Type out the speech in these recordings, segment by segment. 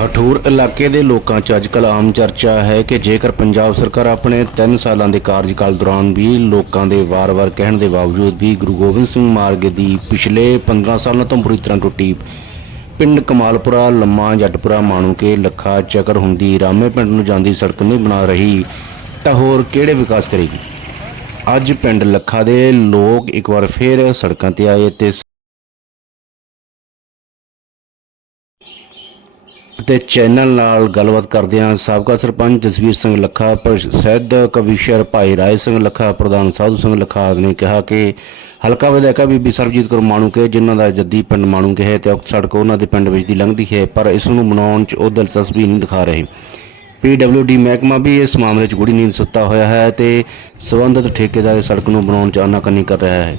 ਹਠੂਰ ਇਲਾਕੇ ਦੇ ਲੋਕਾਂ 'ਚ ਅੱਜਕੱਲ ਆਮ ਚਰਚਾ ਹੈ ਕਿ ਜੇਕਰ ਪੰਜਾਬ ਸਰਕਾਰ ਆਪਣੇ 3 ਸਾਲਾਂ ਦੇ ਕਾਰਜਕਾਲ ਦੌਰਾਨ ਵੀ ਲੋਕਾਂ ਦੇ ਵਾਰ-ਵਾਰ ਕਹਿਣ ਦੇ ਬਾਵਜੂਦ ਵੀ ਗੁਰੂ ਗੋਬਿੰਦ ਸਿੰਘ ਮਾਰਗ ਦੀ ਪਿਛਲੇ 15 ਸਾਲਾਂ ਤੋਂ ਬੁਰੀ ਤਰ੍ਹਾਂ ਟੁੱਟੀ, ਪਿੰਡ ਕਮਾਲਪੁਰਾ, ਲੰਮਾ ਜੱਟਪੁਰਾ, ਮਾਣੂਕੇ, ਲੱਖਾ, ਚੱਕਰ ਹੁੰਦੀ, ਰਾਮੇ ਪਿੰਡ ਨੂੰ ਜਾਂਦੀ ਸੜਕ ਨਹੀਂ ਬਣਾ ਰਹੀ, ਤਾਂ ਹੋਰ ਕਿਹੜੇ ਵਿਕਾਸ ਕਰੇਗੀ? ਅੱਜ ਪਿੰਡ ਲੱਖਾ ਦੇ ਲੋਕ ਇੱਕ ਵਾਰ ਫੇਰ ਸੜਕਾਂ ਤੇ ਆਏ ਤੇ ਤੇ ਚੈਨਲ ਨਾਲ ਗੱਲਬਾਤ ਕਰਦਿਆਂ ਸਾਬਕਾ ਸਰਪੰਚ ਜਸਵੀਰ ਸਿੰਘ ਲੱਖਾ ਪ੍ਰਸਿੱਧ ਕਵੀਸ਼ਰ ਭਾਈ ਰਾਏ ਸਿੰਘ ਲੱਖਾ, ਪ੍ਰਧਾਨ ਸਾਧੂ ਸਿੰਘ ਲੱਖਾ ਨੇ ਕਿਹਾ ਕਿ ਹਲਕਾ ਵਿਧਾਇਕਾ ਬੀਬੀ ਸਰਬਜੀਤ ਕੌਰ ਮਾਣੂਕੇ, ਜਿਨ੍ਹਾਂ ਦਾ ਜੱਦੀ ਪਿੰਡ ਮਾਣੂਕੇ ਹੈ ਤੇ ਉਕਤ ਸੜਕ ਉਹਨਾਂ ਦੇ ਪਿੰਡ ਵਿੱਚ ਦੀ ਲੰਘਦੀ ਹੈ, ਪਰ ਇਸ ਨੂੰ ਬਣਾਉਣ 'ਚ ਉਹ ਦਿਲਚਸਪੀ ਨਹੀਂ ਦਿਖਾ ਰਹੇ। ਪੀਡਬਲਯੂਡੀ ਮਹਿਕਮਾ ਵੀ ਇਸ ਮਾਮਲੇ 'ਚ ਗੂੜੀ ਨੀਂਦ ਸੁੱਤਾ ਹੋਇਆ ਹੈ ਤੇ ਸਬੰਧਤ ਠੇਕੇਦਾਰ ਸੜਕ ਨੂੰ ਬਣਾਉਣ 'ਚ ਆਨਾਕਾਨੀ ਕਰ ਰਿਹਾ ਹੈ।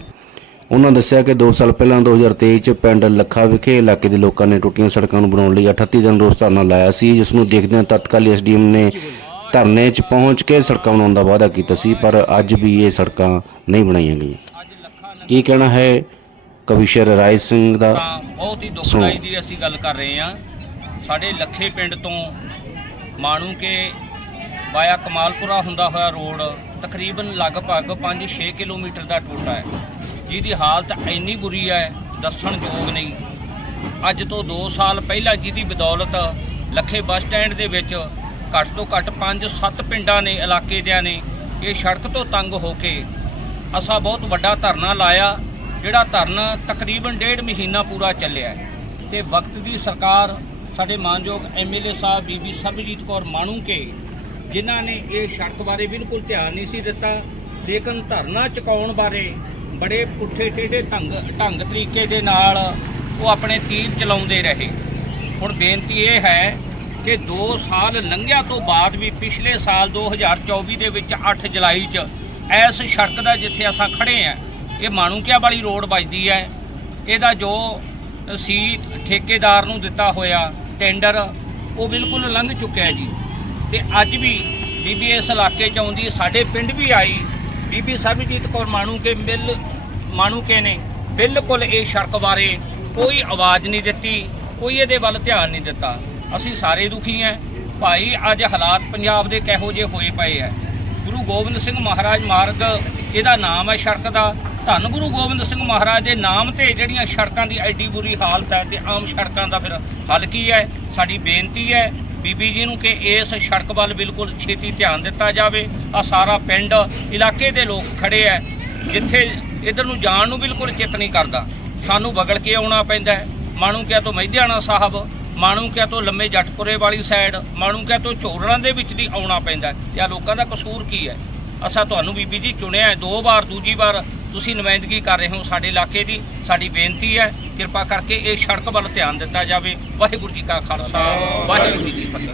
ਉਹਨਾਂ ਦੱਸਿਆ ਕਿ 2 ਸਾਲ ਪਹਿਲਾਂ 2023 ਚ ਪਿੰਡ ਲੱਖਾ ਵਿਖੇ ਇਲਾਕੇ ਦੇ ਲੋਕਾਂ ਨੇ ਟੁੱਟੀਆਂ ਸੜਕਾਂ ਨੂੰ ਬਣਾਉਣ ਲਈ 38 ਦਿਨ ਰੋਸ ਧਰਨਾ ਲਾਇਆ ਸੀ ਜਿਸ ਨੂੰ ਦੇਖਦਿਆਂ ਤਤਕਾਲੀ ਐਸਡੀਐਮ ਨੇ ਧਰਨੇ 'ਚ ਪਹੁੰਚ ਕੇ ਸੜਕਾਂ ਬਣਾਉਣ ਦਾ ਵਾਅਦਾ ਕੀਤਾ ਸੀ ਪਰ ਅੱਜ ਵੀ ਇਹ ਸੜਕਾਂ ਨਹੀਂ ਬਣਾਈਆਂ ਗਈਆਂ। ਕੀ ਕਹਿਣਾ ਹੈ ਕਵੀਸ਼ਰ ਰਾਏ ਸਿੰਘ ਦਾ ਬਹੁਤ ਹੀ ਦੁਖਦਾਈ ਦੀ ਅਸੀਂ ਗੱਲ ਕਰ ਰਹੇ ਹਾਂ। ਸਾਡੇ ਲੱਖੇ ਪਿੰਡ ਤੋਂ ਮਾਣੂ ਕੇ ਵਾਇਆ ਕਮਾਲਪੁਰਾ ਹੁੰਦਾ ਹੋਇਆ ਰੋਡ ਤਕਰੀਬਨ ਲਗਭਗ 5-6 ਕਿਲੋਮੀਟਰ ਦਾ ਟੋਟਾ ਹੈ। ਜਿਹਦੀ ਹਾਲਤ ਇੰਨੀ ਬੁਰੀ ਹੈ, ਦੱਸਣ ਯੋਗ ਨਹੀਂ। ਅੱਜ ਤੋਂ 2 ਸਾਲ ਪਹਿਲਾਂ ਜਿਹਦੀ ਬਦੌਲਤ ਲੱਖੇ ਬੱਸ ਸਟੈਂਡ ਦੇ ਵਿੱਚ ਘੱਟ ਤੋਂ ਘੱਟ 5-7 ਪਿੰਡਾਂ ਨੇ ਇਲਾਕੇ ਦਿਆਂ ਨੇ ਇਹ ਸੜਕ ਤੋਂ ਤੰਗ ਹੋ ਕੇ ਅਸਾਂ ਬਹੁਤ ਵੱਡਾ ਧਰਨਾ ਲਾਇਆ, ਜਿਹੜਾ ਧਰਨਾ ਤਕਰੀਬਨ ਡੇਢ ਮਹੀਨਾ ਪੂਰਾ ਚੱਲਿਆ ਹੈ। ਤੇ ਵਕਤ ਦੀ ਸਰਕਾਰ ਸਾਡੇ ਮਾਨਯੋਗ ਐਮਐਲਏ ਸਾਹਿਬ ਬੀਬੀ ਸਰਬਜੀਤ ਕੌਰ ਮਾਣੂ ਕੇ ਜਿਨ੍ਹਾਂ ਨੇ ਇਹ ਸੜਕ ਬਾਰੇ ਬਿਲਕੁਲ ਧਿਆਨ ਨਹੀਂ ਸੀ ਦਿੱਤਾ, ਲੇਕਿਨ ਧਰਨਾ ਚੁਕਾਉਣ ਬਾਰੇ ਬੜੇ ਪੁੱਠੇ ਟੇਢੇ ਢੰਗ ਢੰਗ ਤਰੀਕੇ ਦੇ ਨਾਲ ਉਹ ਆਪਣੇ ਤੀਰ ਚਲਾਉਂਦੇ ਰਹੇ। ਹੁਣ ਬੇਨਤੀ ਇਹ ਹੈ ਕਿ 2 ਸਾਲ ਲੰਘਿਆ ਤੋਂ ਬਾਅਦ ਵੀ ਪਿਛਲੇ ਸਾਲ 2024 ਦੇ ਵਿੱਚ 8 ਜੁਲਾਈ 'ਚ ਇਸ ਸੜਕ ਦਾ ਜਿੱਥੇ ਅਸਾਂ ਖੜੇ ਆ ਇਹ ਮਾਣੂਕਿਆ ਵਾਲੀ ਰੋਡ ਵੱਜਦੀ ਹੈ। ਇਹਦਾ ਜੋ ਸੀ ਠੇਕੇਦਾਰ ਨੂੰ ਦਿੱਤਾ ਹੋਇਆ ਟੈਂਡਰ, ਉਹ ਬਿਲਕੁਲ ਲੰਘ ਚੁੱਕਿਆ ਜੀ। ਤੇ ਅੱਜ ਵੀ ਬੀਬੀ ਇਸ ਇਲਾਕੇ ਚ ਆਉਂਦੀ, ਸਾਡੇ ਪਿੰਡ ਵੀ ਆਈ। ਬੀਬੀ ਸਰਬਜੀਤ ਕੌਰ ਮਾਣੂ ਕੇ ਮਿਲ, ਮਾਣੂ ਕੇ ਨੇ ਬਿਲਕੁਲ ਇਹ ਸੜਕ ਬਾਰੇ ਕੋਈ ਆਵਾਜ਼ ਨਹੀਂ ਦਿੱਤੀ, ਕੋਈ ਇਹਦੇ ਵੱਲ ਧਿਆਨ ਨਹੀਂ ਦਿੱਤਾ। ਅਸੀਂ ਸਾਰੇ ਦੁਖੀ ਹਾਂ। ਭਾਈ, ਅੱਜ ਹਾਲਾਤ ਪੰਜਾਬ ਦੇ ਕਿਹੋ ਜਿਹੇ ਹੋਏ ਪਏ ਆ। ਗੁਰੂ ਗੋਬਿੰਦ ਸਿੰਘ ਮਹਾਰਾਜ ਮਾਰਗ, ਇਹਦਾ ਨਾਮ ਹੈ ਸੜਕ ਦਾ। ਧੰਨ ਗੁਰੂ ਗੋਬਿੰਦ ਸਿੰਘ ਮਹਾਰਾਜ ਦੇ ਨਾਮ ਤੇ ਜਿਹੜੀਆਂ ਸੜਕਾਂ ਦੀ ਐਡੀ ਬੁਰੀ ਹਾਲਤ ਹੈ ਤੇ ਆਮ ਸੜਕਾਂ ਦਾ ਫਿਰ ਹੱਲ ਕੀ ਹੈ? ਸਾਡੀ ਬੇਨਤੀ ਹੈ ਬੀਬੀ ਜੀ ਨੂੰ ਕਿ ਇਸ ਸੜਕ ਵੱਲ ਬਿਲਕੁਲ ਛੇਤੀ ਧਿਆਨ ਦਿੱਤਾ ਜਾਵੇ। ਆ ਸਾਰਾ ਪਿੰਡ ਇਲਾਕੇ ਦੇ ਲੋਕ ਖੜੇ ਹੈ ਜਿੱਥੇ ਇਧਰ ਨੂੰ ਜਾਣ ਨੂੰ ਬਿਲਕੁਲ ਚਿੱਤ ਨਹੀਂ ਕਰਦਾ। ਸਾਨੂੰ ਬਗਲ ਕੇ ਆਉਣਾ ਪੈਂਦਾ ਹੈ ਮਾਣੂਕਿਆ ਤੋਂ ਮਹਿਧਿਆਣਾ ਸਾਹਿਬ, ਮਾਣੂਕਿਆ ਤੋਂ ਲੰਮੇ ਜੱਟਪੁਰੇ ਵਾਲੀ ਸਾਈਡ ਮਾਣੂਕਿਆ ਤੋਂ ਝੋੜਾਂ ਦੇ ਵਿੱਚ ਦੀ ਆਉਣਾ ਪੈਂਦਾ ਤੇ ਆ ਲੋਕਾਂ ਦਾ ਕਸੂਰ ਕੀ ਹੈ ਅਸਾਂ ਤੁਹਾਨੂੰ ਬੀਬੀ ਜੀ ਚੁਣਿਆ ਹੈ ਦੋ ਵਾਰ, ਦੂਜੀ ਵਾਰ ਤੁਸੀਂ ਨੁਮਾਇੰਦਗੀ ਕਰ ਰਹੇ ਹੋ ਸਾਡੇ ਇਲਾਕੇ ਦੀ, ਸਾਡੀ ਬੇਨਤੀ ਹੈ, ਕਿਰਪਾ ਕਰਕੇ ਇਹ ਸੜਕ ਵੱਲ ਧਿਆਨ ਦਿੱਤਾ ਜਾਵੇ। ਵਾਹਿਗੁਰੂ ਜੀ ਕਾ ਖਾਲਸਾ, ਵਾਹਿਗੁਰੂ ਜੀ ਕੀ ਫਤਿਹ।